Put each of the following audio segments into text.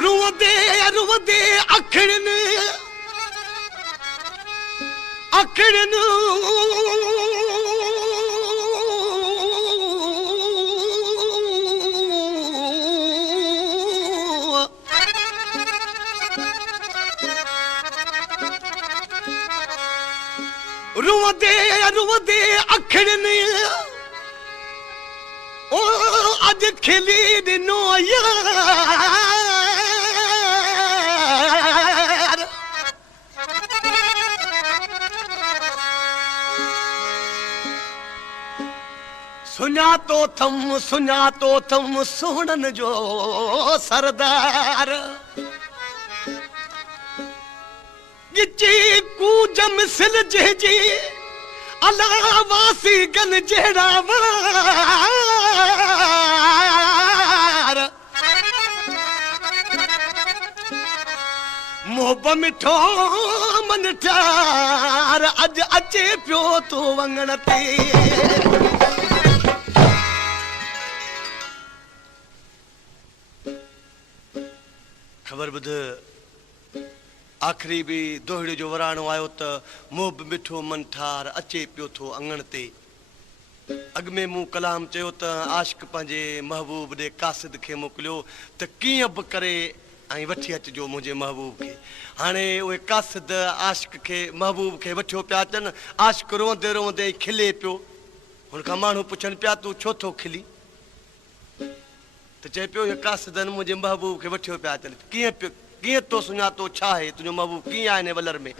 रुवदे रुवदे अखड़न अखड़न रुवदे रुवदे अखड़न ओ अज खिली दिनो यार सुञातो थम सोहणन जो सरदार गिची कूज मिसल जंहिंजी अलावासी गन जहिड़ा वार मोहब मिठो मन ठार अज अचे पियो तो वंगण ते खबर बुध आखिरी भी दोहड़े जो वराणो आयो त मोब मिठो मन ठार अचे पियो थो अंगण ते अॻ में मूं कलाम चयो त आशिक पंहिंजे महबूब ॾे कासिद खे मोकिलियो त कीअं बि करे ऐं वठी अचिजो मुंहिंजे महबूब खे हाणे उहे कासिद आशिक खे महबूब खे वठियो पिया अचनि आशिक रोंदे रोंदे खिले पियो हुन खां माण्हू पुछनि पिया तूं छो थो खिली त चए पियो हे कासिदनि मुंहिंजे महबूब खे वठियो पिया अचनि कीअं तो सुञातो छा आहे तुंहिंजो महबूब कीअं आहे हिन वलर में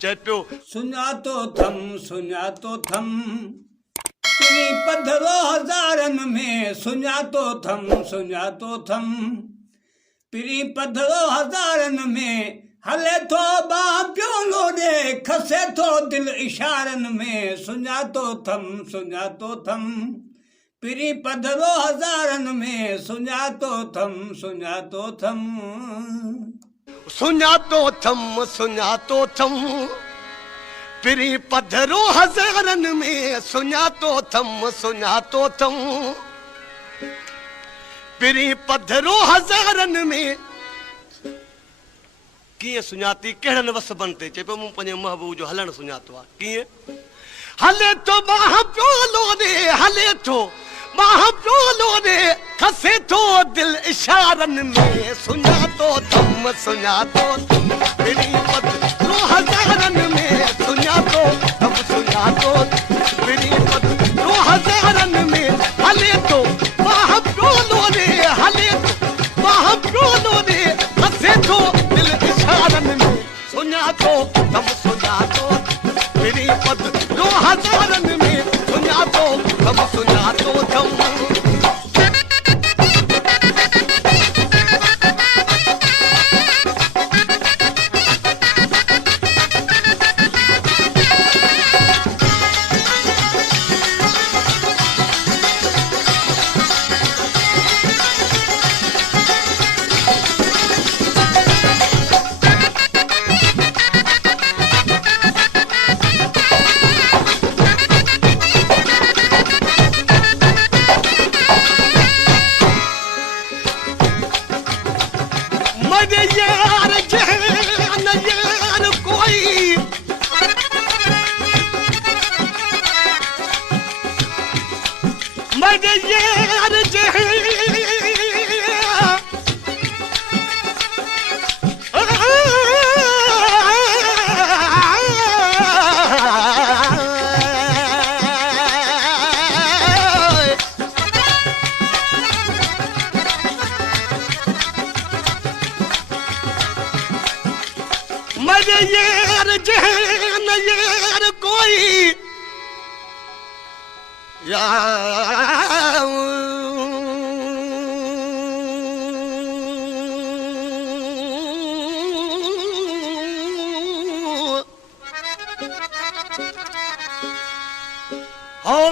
चए पियो सुञातो थम तेरी पधरो हज़ारनि में सुञातो थम पिरी पधरो हज़ारनि में हले थो बाह पियो लोॾे खसे थो दिल इशारनि में सुञातो थम पिरी पधरो हज़ारनि में सुञातो थम सुञातो थम पिरी पधरो हज़ारनि में सुञातो थम पिरी पधरो हज़ारनि में कीअं सुञाती कहिड़नि वसबनि ते चए पियो मूं पंहिंजे महबूब जो हलणु सुञातो आहे कीअं हले थो बाह पियो लोॾे हले थो बाह पियो लोॾे खसे थो दिल इशारनि में सुञातो थम पिरी पधरो हज़ारनि में सुञातो पिरी पधरो हज़ारनि में हले थो बाह पियो लोॾे हले थो बाह पियो लोॾे खसे थो दिल इशारनि में सुञातो थम पिरी पधरो हज़ारनि में सुञातो थम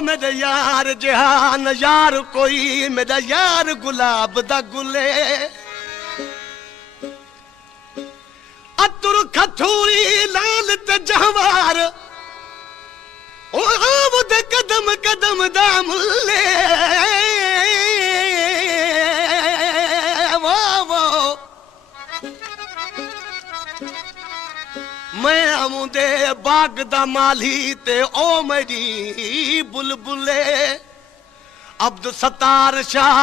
मेरा यार जहान यार कोई मेरा यार गुलाब दा गुले अतुर खथूरी लाल ते जहवार ओ वो कदम कदम दा मुल्ले मैं आमुदे बाग दा माली ते ओ मेरी बुलबुले अब्द सतार शाह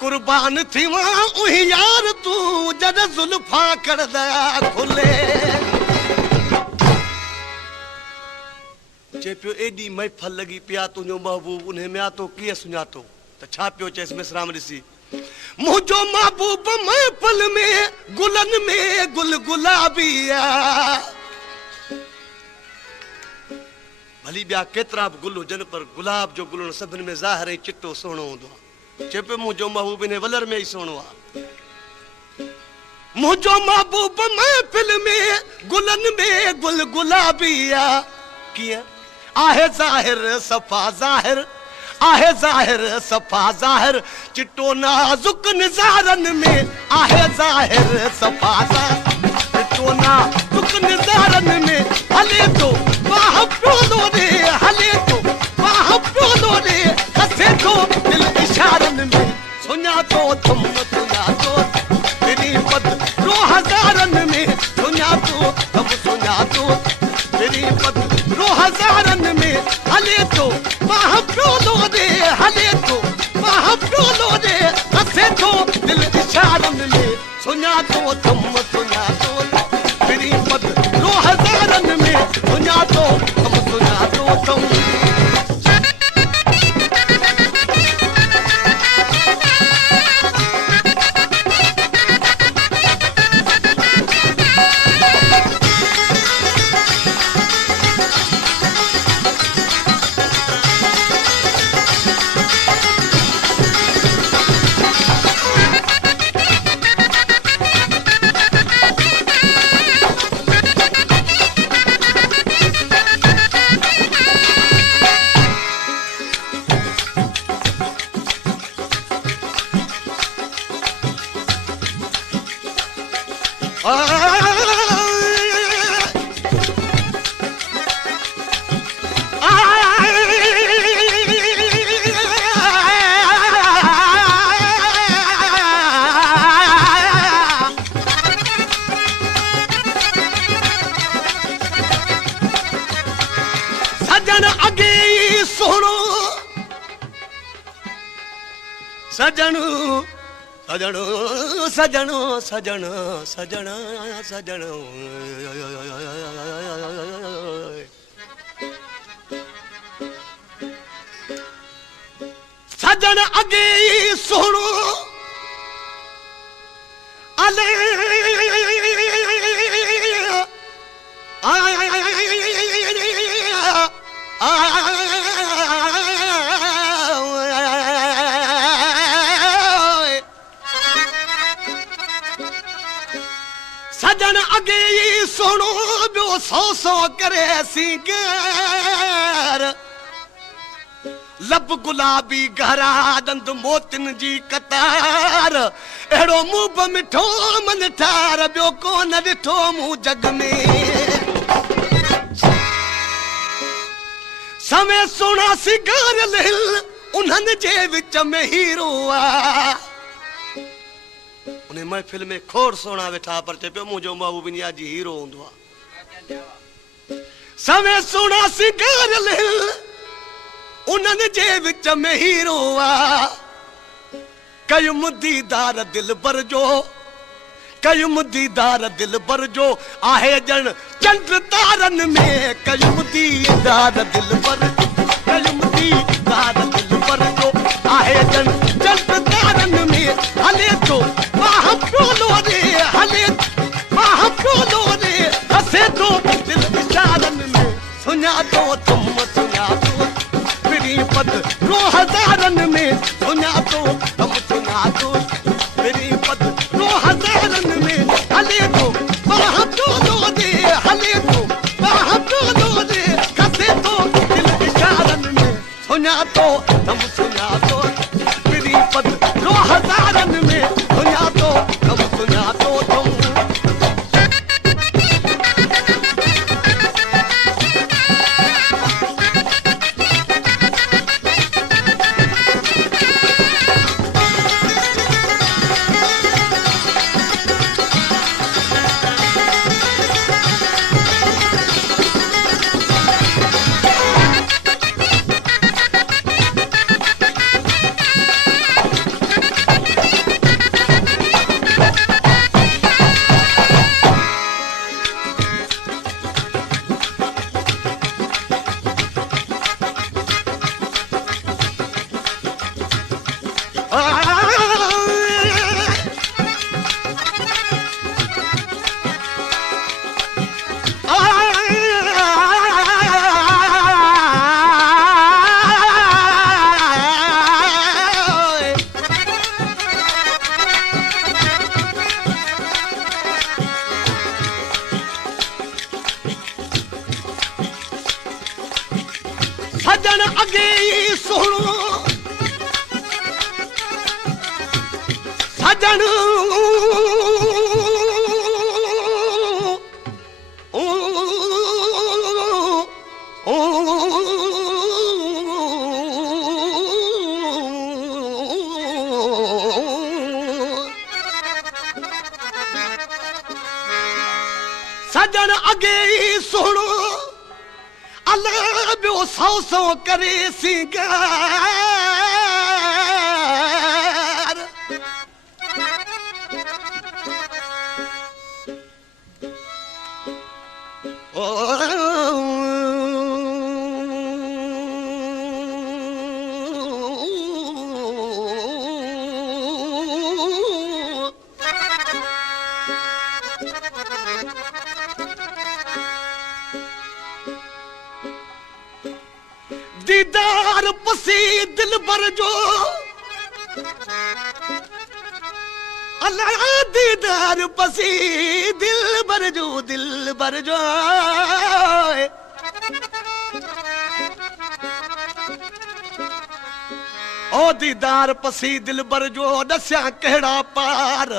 कुर्बान थी वहां उही यार तू जद जुल्फा कर दया खुले चे पियो एडी महफल लगी पिया तुझो महबूब उन्हें में तो किए सुञातो त छा पियो चेस मिसराम ॾिसी मुझो महबूब महफल में गुलन में गुल गुलाबिया भली ॿिया केतिरा बि गुल हुजनि पर गुलाब जो गुल सभिनि में ज़ाहिर ऐं चिट्टो सुहिणो हूंदो आहे चए पियो मुंहिंजो महबूब इन वलर में ई सुहिणो आहे मुंहिंजो महबूब महफ़िल में गुलनि में गुल गुलाबी आहे कीअं आहे ज़ाहिर सफ़ा ज़ाहिर आहे ज़ाहिर सफ़ा ज़ाहिर चिट्टो नाज़ुक निज़ारनि में आहे ज़ाहिर सफ़ा ज़ाहिर चिट्टो नाज़ुक निज़ारनि में हले थो वाह प्योलो रे हले तो वाह प्योलो रे हसे तो दिल इशारन में सुना तो तुम सुना तो तेरी पद 2000 में सुना तो तुम सुना तो तेरी पद 2000 में हले तो वाह प्योलो रे हले तो वाह प्योलो रे हसे तो दिल इशारन में सुना तो तुम सुना तो तेरी पद 2000 में सुना तो तुम सजणो सजणो सजणो सजणो सजणो सजणो सजण अगे सोणो अले सजन अगे सोनो बियो सौ करे सिंगार लब गुलाबी गहरा दंद मोतिन जी कतार एड़ो मुंह मिठो मन ठार बियो कोन ॾिठो मूं जग में समय सोना सिंगार हिल उन्हनि जे विच में हीरो आ उन्हें महफिल में खोड़ सोना वेठा पर चे पियो मुंहिंजो महबूब दुनिया जी हीरो हूंदो आहे समय सोना सिंगार हिल उन्हनि जे विच में हीरो आ कयुम दीदार दिल बर जो कयुम दीदार दिल बर जो आहे ॼण चंड तारनि में कयुम दीदार दिल बर कयुम दीदार दिल बर जो आहे ॼण चंड तारनि में हले तो वाह प्योलो रे हले वाह प्योलो रे हसे तो दिल इशारनि में सुञा तो तुम सुञा तो मेरी पद 2000 में सुञा तो तुम सुञा तो मेरी पद 2000 में हले तो वाह प्योलो रे हले तो वाह प्योलो रे हसे तो दिल इशारनि सजन सजन अगे सुनो अल्लाह बियो सौ सौ करे सिंगार ओ दीदार पसी दिल भर जो अल्लाह दीदार पसी दिल भर जो ओ दीदार पसी दिल भर जो दस्या कहिड़ा पार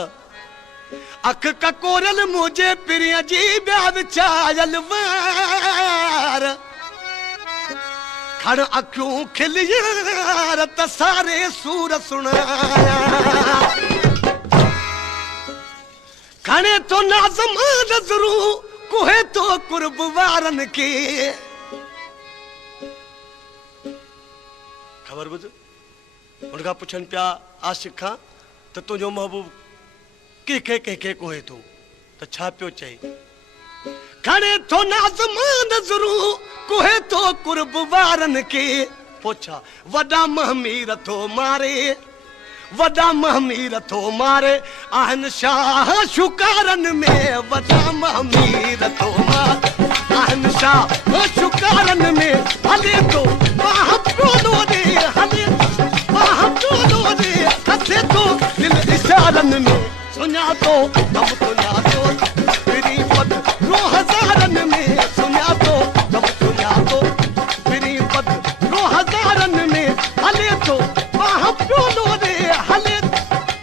अख ककोरल मुझे पिरिया जी ब्या विचारल वार खड़ अखियों खिल यार त सारे सूर सुनाया खड़े तो नाज़म नज़रू कुहे तो कुर्ब वारन के खबर बुझ उनका पुछन पिया आशिक खां त तुझो महबूब के कोहे तो त छा पियो चई खड़े तो नाज़म नज़रू कुहे तो कुर्ब वारन के पोछा वडा महमीर थो मारे आहन शाह शुकारन में वडा महमीर थो मारे आहन शाह शुकारन में हले तो बाह प्योलो रे हले बाह प्योलो रे हसे तो दिल इशारन में सुना तो हम सुना तो तेरी पद रो हजारन में सुना तो हम सुना तो तेरी पद रो हजारन में हले तो बाह प्योलो रे हले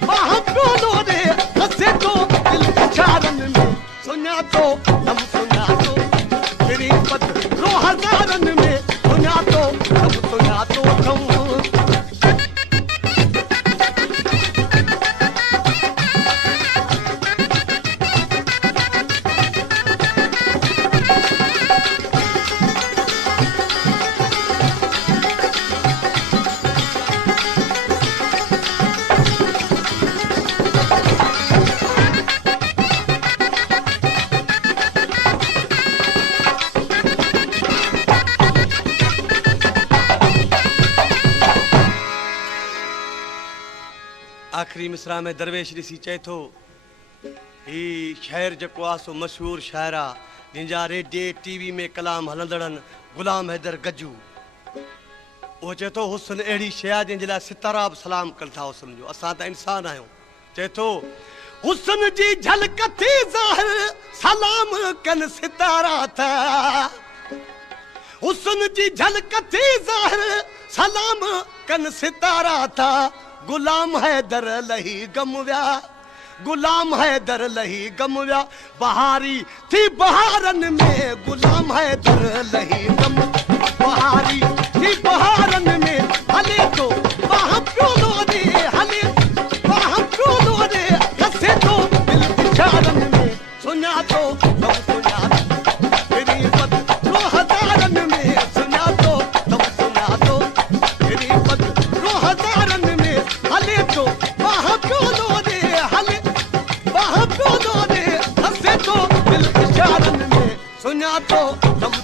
बाह प्योलो रे हसे तो दिल इशारन में सुना तो हम सुना तो तेरी पद रो हजारन में सुना तो हम सुना तो आखिरी मिसरा में दरवेश ॾिसी चए थो ही शहर जेको आहे सो मशहूरु शाइर आहे जंहिंजा रेडियो टीवी में कलाम हलंदड़नि गुलाम हैदर गजू उहो चए थो हुस्न अहिड़ी शइ आहे जंहिंजे लाइ सितारा बि सलाम कनि था हुस्न जो असां त इंसान आहियूं चए थो हुस्न जी झलक थी ज़ाहिर सलाम कनि सितारा था हुस्न जी झलक थी ज़ाहिर सलाम कनि सितारा था गुलाम हैदर लही गम व्या गुलाम हैदर लही गम व्या बहारी थी बहारन में गुलाम हैदर लही गम बहारी थी बहारन में हले तो बाह प्योलो रे हले बाह प्योलो रे हसे तो दिल इशारन में सुना तो हम सुना तेरी पद रो हजारन में सुना तो हम सुना तो तेरी पद रो हजारन में हले तो बाह प्योलो रे हले बाह प्योलो रे हसे तो दिल इशारन में सुना तो हम